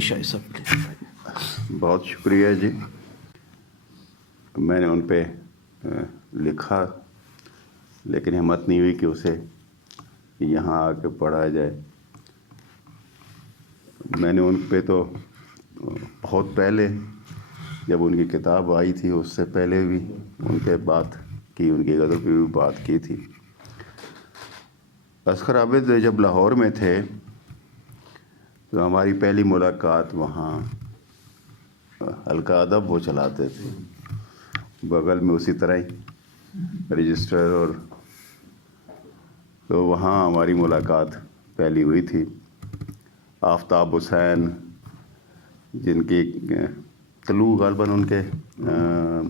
شاہ صاحب کے بہت شکریہ جی. میں نے ان پہ لکھا لیکن ہمت نہیں ہوئی کہ اسے یہاں آ کے پڑھا جائے. میں نے ان پہ تو بہت پہلے جب ان کی کتاب آئی تھی اس سے پہلے بھی ان کے بات کی، ان کی غزل پہ بھی بات کی تھی. اصغر عابد جب لاہور میں تھے تو ہماری پہلی ملاقات وہاں حلقہ ادب وہ چلاتے تھے بغل میں اسی طرح ہی رجسٹر، اور تو وہاں ہماری ملاقات پہلی ہوئی تھی. آفتاب حسین جن کی طلوع غالباً ان کے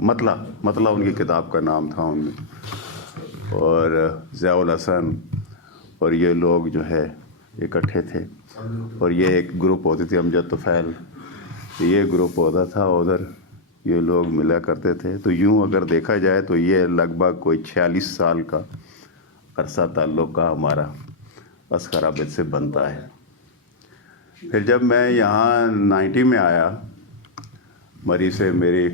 مطلع ان کی کتاب کا نام تھا ان میں، اور ضیاء الحسن اور یہ لوگ جو ہے اکٹھے تھے. اور یہ ایک گروپ ہوتی تھی امجد طفیل، یہ گروپ ہوتا تھا، ادھر یہ لوگ ملا کرتے تھے. تو یوں اگر دیکھا جائے تو یہ لگ بھگ کوئی 46 سال کا عرصہ تعلق کا ہمارا اصغر عابد سے بنتا ہے. پھر جب میں یہاں 90 میں آیا، مری سے میری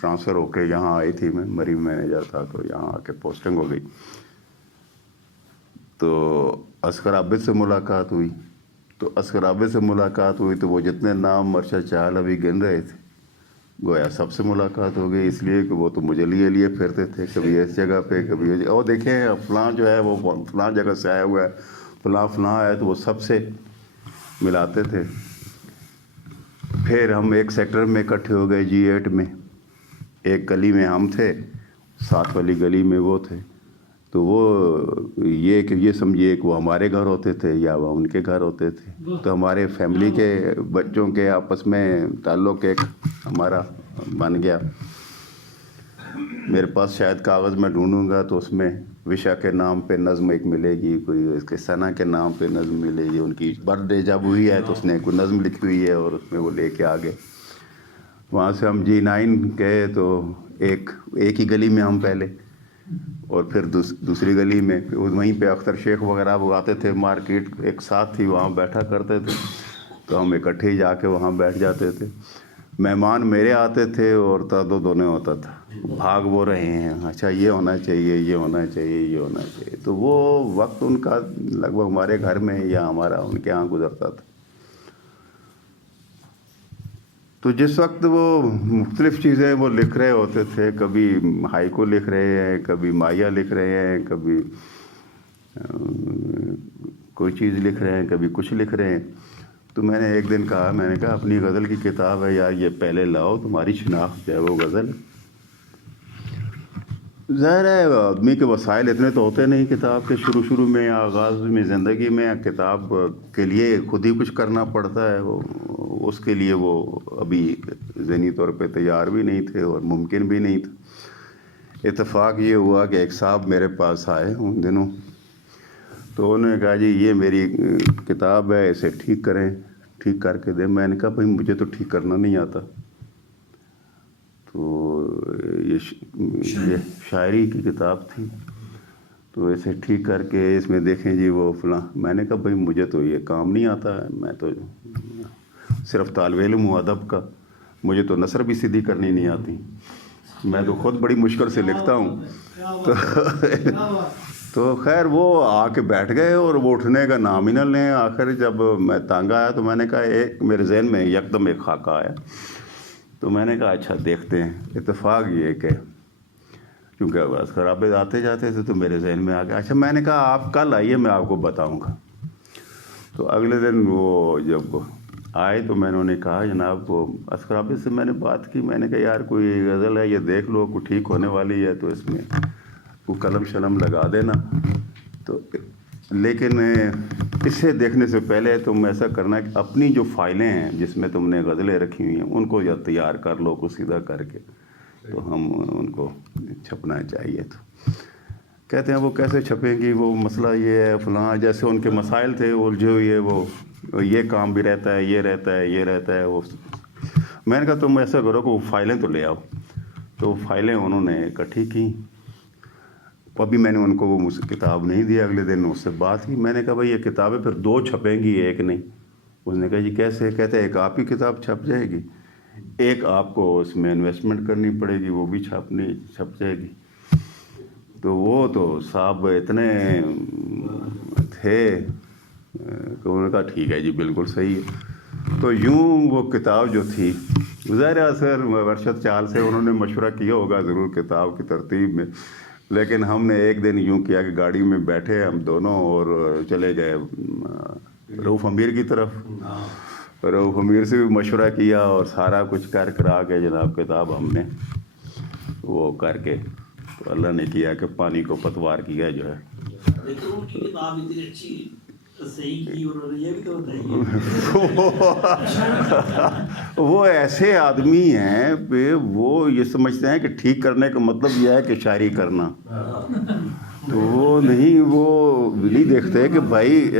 ٹرانسفر ہو کے یہاں آئی تھی، میں مری مینیجر تھا تو یہاں آ کے پوسٹنگ ہو گئی. تو اصغر عابد سے ملاقات ہوئی. تو اصغر عابد سے ملاقات ہوئی تو وہ جتنے نام ارشد چاہل ابھی گن رہے تھے گویا سب سے ملاقات ہو گئی، اس لیے کہ وہ تو مجھے لیے پھرتے تھے، کبھی اس جگہ پہ کبھی اس جگہ. اور دیکھیں فلاں جو ہے وہ فلاں جگہ سے آیا ہوا ہے، فلاں ہے، تو وہ سب سے ملاتے تھے. پھر ہم ایک سیکٹر میں اکٹھے ہو گئے G8 میں، ایک گلی میں ہم تھے، ساتھ والی گلی میں وہ تھے. تو وہ یہ کہ یہ سمجھیے کہ وہ ہمارے گھر ہوتے تھے یا وہ ان کے گھر ہوتے تھے. تو ہمارے فیملی کے بچوں کے آپس میں تعلق ایک ہمارا بن گیا. میرے پاس شاید کاغذ میں ڈھونڈوں گا تو اس میں وشا کے نام پہ نظم ایک ملے گی، کوئی اس کے ثنا کے نام پہ نظم ملے گی. ان کی برتھ ڈے جب ہوئی ہے تو اس نے کوئی نظم لکھی ہوئی ہے اور اس میں وہ لے کے آگے. وہاں سے ہم G9 گئے تو ایک ہی گلی میں ہم پہلے، اور پھر دوسری گلی میں وہیں پہ اختر شیخ وغیرہ وہ آتے تھے، مارکیٹ ایک ساتھ تھی، وہاں بیٹھا کرتے تھے. تو ہم اکٹھے ہی جا کے وہاں بیٹھ جاتے تھے. مہمان میرے آتے تھے اور دونوں ہوتا تھا، بھاگ وہ رہے ہیں، اچھا یہ ہونا چاہیے، یہ ہونا چاہیے، یہ ہونا چاہیے. تو وہ وقت ان کا لگ بھگ ہمارے گھر میں یا ہمارا ان کے یہاں گزرتا تھا. تو جس وقت وہ مختلف چیزیں وہ لکھ رہے ہوتے تھے، کبھی ہائیکو لکھ رہے ہیں، کبھی مائیا لکھ رہے ہیں، کبھی کوئی چیز لکھ رہے ہیں، کبھی کچھ لکھ رہے ہیں. تو میں نے ایک دن کہا، میں نے کہا اپنی غزل کی کتاب ہے یار، یہ پہلے لاؤ، تمہاری شناخت ہے وہ غزل. ظاہر ہے آدمی کے وسائل اتنے تو ہوتے نہیں کتاب کے شروع میں، آغاز میں زندگی میں کتاب کے لیے خود ہی کچھ کرنا پڑتا ہے. وہ اس کے لیے وہ ابھی ذہنی طور پہ تیار بھی نہیں تھے اور ممکن بھی نہیں تھا. اتفاق یہ ہوا کہ ایک صاحب میرے پاس آئے ان دنوں، تو انہوں نے کہا جی یہ میری کتاب ہے، اسے ٹھیک کریں، ٹھیک کر کے دیں. میں نے کہا بھائی مجھے تو ٹھیک کرنا نہیں آتا. تو یہ شاعری کی کتاب تھی، تو اسے ٹھیک کر کے اس میں دیکھیں جی وہ فلاں. میں نے کہا بھائی مجھے تو یہ کام نہیں آتا ہے، میں تو صرف طالب علم ہوں ادب کا، مجھے تو نثر بھی سیدھی کرنی نہیں آتی، میں تو خود بڑی مشکل سے لکھتا ہوں. تو خیر وہ آ کے بیٹھ گئے اور وہ اٹھنے کا نام ہی نہ لیں. آخر جب میں تنگ آیا تو میں نے کہا ایک میرے ذہن میں یکدم ایک خاکہ آیا. تو میں نے کہا اچھا دیکھتے ہیں. اتفاق یہ کہ کیونکہ اصغر عابد آتے جاتے تھے تو میرے ذہن میں آ گیا. اچھا میں نے کہا آپ کل آئیے، میں آپ کو بتاؤں گا. تو اگلے دن وہ جب آئے تو میں نے کہا جناب وہ اصغر عابد سے میں نے بات کی، میں نے کہا یار کوئی غزل ہے یہ دیکھ لو، کوئی ٹھیک ہونے والی ہے تو اس میں کوئی قلم شلم لگا دینا. تو لیکن اسے دیکھنے سے پہلے تم ایسا کرنا کہ اپنی جو فائلیں ہیں جس میں تم نے غزلیں رکھی ہوئی ہیں ان کو یا تیار کر لو کو سیدھا کر کے، تو ہم ان کو چھپنا چاہیے. تو کہتے ہیں وہ کیسے چھپیں گی، وہ مسئلہ یہ ہے فلاں، جیسے ان کے مسائل تھے الجھے ہوئے، وہ یہ کام بھی رہتا ہے، یہ رہتا ہے، یہ رہتا ہے. وہ میں نے کہا تم ایسا کرو کہ وہ فائلیں تو لے آؤ. تو وہ فائلیں انہوں نے اکٹھی کی. ابھی میں نے ان کو وہ کتاب نہیں دی. اگلے دن اس سے بات کی، میں نے کہا بھائی یہ کتابیں پھر 2 چھپیں گی، ایک نہیں. اس نے کہا جی کیسے؟ کہتے ایک آپ کی کتاب چھپ جائے گی، ایک آپ کو اس میں انویسٹمنٹ کرنی پڑے گی، وہ بھی چھپ جائے گی۔ تو وہ تو صاحب اتنے تھے کہ انہوں نے کہا ٹھیک ہے جی بالکل صحیح ہے۔ تو یوں وہ کتاب جو تھی، ظاہر ہے سر ورشت چال سے انہوں نے مشورہ کیا ہوگا ضرور کتاب کی ترتیب میں، لیکن ہم نے ایک دن یوں کیا کہ گاڑی میں بیٹھے ہم دونوں اور چلے گئے رؤف امیر کی طرف۔ رؤف امیر سے بھی مشورہ کیا اور سارا کچھ کر کرا کے جناب کتاب ہم نے وہ کر کے تو اللہ نے کیا کہ پانی کو پتوار کیا جو ہے۔ لیکن ان کی کتاب اتنی اچھی صحیح کی انہوں نے، یہ بھی تو بتائیے۔ وہ ایسے آدمی ہیں کہ وہ یہ سمجھتے ہیں کہ ٹھیک کرنے کا مطلب یہ ہے کہ شاعری کرنا، تو وہ نہیں دیکھتے کہ بھائی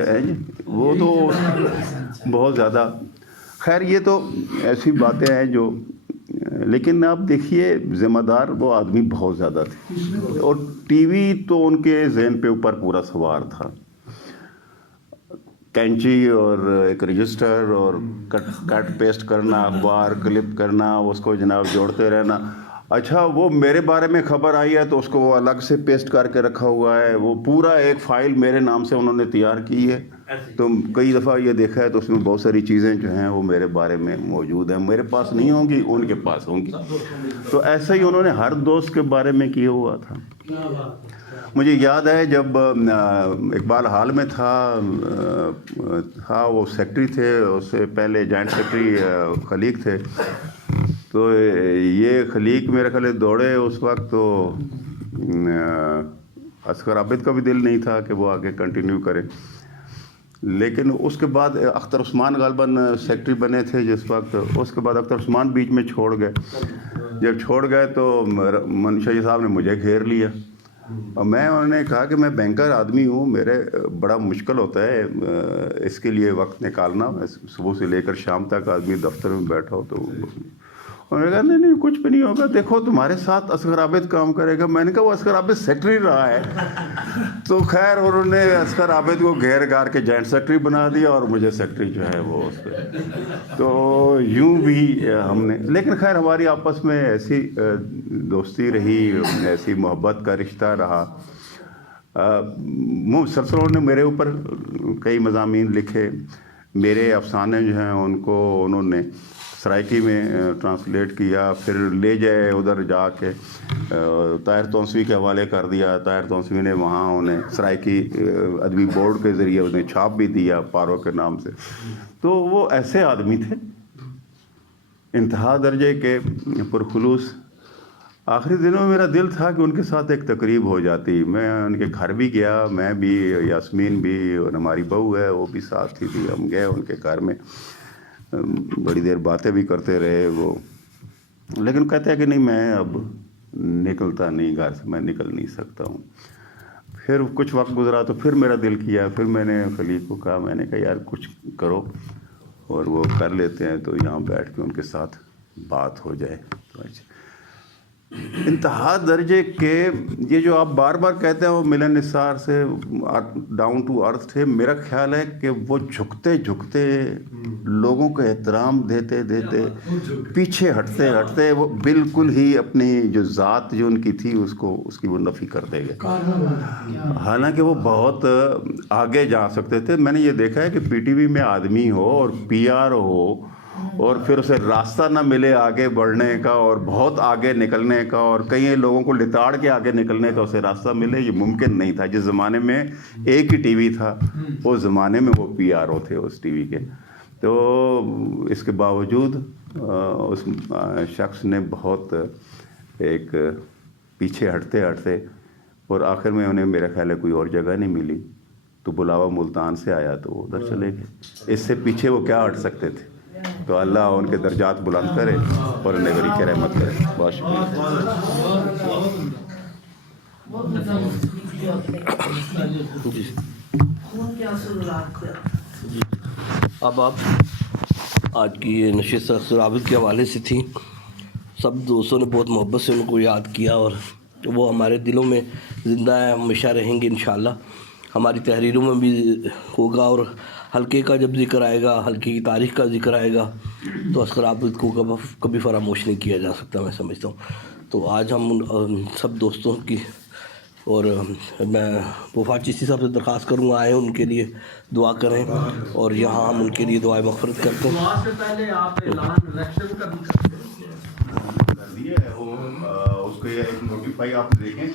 وہ تو بہت زیادہ، خیر یہ تو ایسی باتیں ہیں جو، لیکن آپ دیکھیے ذمہ دار وہ آدمی بہت زیادہ تھے، اور ٹی وی تو ان کے ذہن پہ اوپر پورا سوار تھا، کینچی اور ایک رجسٹر اور کٹ پیسٹ کرنا، اخبار کلپ کرنا، اس کو جناب جوڑتے رہنا۔ اچھا وہ میرے بارے میں خبر آئی ہے تو اس کو وہ الگ سے پیسٹ کر کے رکھا ہوا ہے، وہ پورا ایک فائل میرے نام سے انہوں نے تیار کی ہے، تو کئی دفعہ یہ دیکھا ہے تو اس میں بہت ساری چیزیں جو ہیں وہ میرے بارے میں موجود ہیں، میرے پاس نہیں ہوں گی ان کے پاس ہوں گی۔ تو ایسا ہی انہوں نے ہر دوست کے بارے میں کیا ہوا تھا۔ مجھے یاد ہے جب اقبال ہال میں تھا وہ سیکٹری تھے، اس سے پہلے جوائنٹ سیکٹری خلیق تھے، تو یہ خلیق میرے خیال دوڑے اس وقت، تو اصغر عابد کا بھی دل نہیں تھا کہ وہ آگے کنٹینیو کرے، لیکن اس کے بعد اختر عثمان غالباً سیکٹری بنے تھے جس وقت، اس کے بعد اختر عثمان بیچ میں چھوڑ گئے۔ جب چھوڑ گئے تو منشا جی صاحب نے مجھے گھیر لیا، اور انہوں نے کہا کہ میں بینکر آدمی ہوں، میرے بڑا مشکل ہوتا ہے اس کے لیے وقت نکالنا، صبح سے لے کر شام تک آدمی دفتر میں بیٹھا ہو، تو انہوں نے کہا نہیں کچھ بھی نہیں ہوگا، دیکھو تمہارے ساتھ اصغر عابد کام کرے گا۔ میں نے کہا وہ اصغر عابد سیکٹری رہا ہے، تو خیر انہوں نے اصغر عابد کو گھیر گھار کے جوائنٹ سیکٹری بنا دیا اور مجھے سیکٹری جو ہے وہ اس پہ، تو یوں بھی ہم نے، لیکن خیر ہماری آپس میں ایسی دوستی رہی، ایسی محبت کا رشتہ رہا۔ مسلسل نے میرے اوپر کئی مضامین لکھے، میرے افسانے جو ہیں ان کو انہوں نے سرائکی میں ٹرانسلیٹ کیا، پھر لے جائے ادھر جا کے طاہر تونسوی کے حوالے کر دیا، طاہر تونسوی نے وہاں انہیں سرائکی ادبی بورڈ کے ذریعے انہیں چھاپ بھی دیا پارو کے نام سے۔ تو وہ ایسے آدمی تھے انتہا درجے کے پرخلوص۔ آخری دنوں میں میرا دل تھا کہ ان کے ساتھ ایک تقریب ہو جاتی، میں ان کے گھر بھی گیا، میں بھی، یاسمین بھی، اور ہماری بہو ہے وہ بھی ساتھ ہی تھی، ہم گئے ان کے گھر میں، بڑی دیر باتیں بھی کرتے رہے وہ، لیکن کہتے ہیں کہ نہیں میں اب نکلتا نہیں گھر سے، میں نکل نہیں سکتا ہوں۔ پھر کچھ وقت گزرا تو پھر میرا دل کیا، پھر میں نے خلیق کو کہا، میں نے کہا یار کچھ کرو اور وہ کر لیتے ہیں، تو یہاں بیٹھ کے ان کے ساتھ بات ہو جائے۔ تو انتہا درجے کے یہ جو آپ بار بار کہتے ہیں وہ ملن نثار سے ڈاؤن ٹو ارتھ تھے، میرا خیال ہے کہ وہ جھکتے جھکتے لوگوں کو احترام دیتے دیتے پیچھے ہٹتے ہٹتے وہ بالکل ہی اپنی جو ذات جو ان کی تھی اس کی وہ نفی کرتے گئے، حالانکہ وہ بہت آگے جا سکتے تھے۔ میں نے یہ دیکھا ہے کہ پی ٹی وی میں آدمی ہو اور پی آر ہو اور پھر اسے راستہ نہ ملے آگے بڑھنے کا اور بہت آگے نکلنے کا، اور کئی لوگوں کو لتاڑ کے آگے نکلنے کا اسے راستہ ملے، یہ ممکن نہیں تھا۔ جس زمانے میں ایک ہی ٹی وی تھا اس زمانے میں وہ پی آر او تھے اس ٹی وی کے، تو اس کے باوجود اس شخص نے بہت ایک پیچھے ہٹتے ہٹتے، اور آخر میں انہیں میرا خیال ہے کوئی اور جگہ نہیں ملی تو بلاوا ملتان سے آیا تو وہ ادھر چلے گئے، اس سے پیچھے وہ کیا ہٹ سکتے تھے۔ تو اللہ ان کے درجات بلند کرے اور انہیں غریب کی رحمت کرے۔ بہت جی اب آپ آج کی یہ نشست اصغر عابد کے حوالے سے تھی، سب دوستوں نے بہت محبت سے ان کو یاد کیا اور وہ ہمارے دلوں میں زندہ ہیں، ہمیشہ رہیں گے انشاءاللہ، ہماری تحریروں میں بھی ہوگا اور حلقے کا جب ذکر آئے گا، حلقے کی تاریخ کا ذکر آئے گا، تو اصغر عابد کو کبھی فراموش نہیں کیا جا سکتا، میں سمجھتا ہوں۔ تو آج ہم ان سب دوستوں کی، اور میں وفا چشتی صاحب سے درخواست کروں گا آئیں ان کے لیے دعا کریں، اور یہاں ہم ان کے لیے دعائے مغفرت کرتے ہیں۔ دعا سے پہلے آپ اعلان الیکشن کا بھی کرتے ہیں۔ کر دیا ہے وہ، اس کو ایک نوٹیفائی آپ دیکھیں۔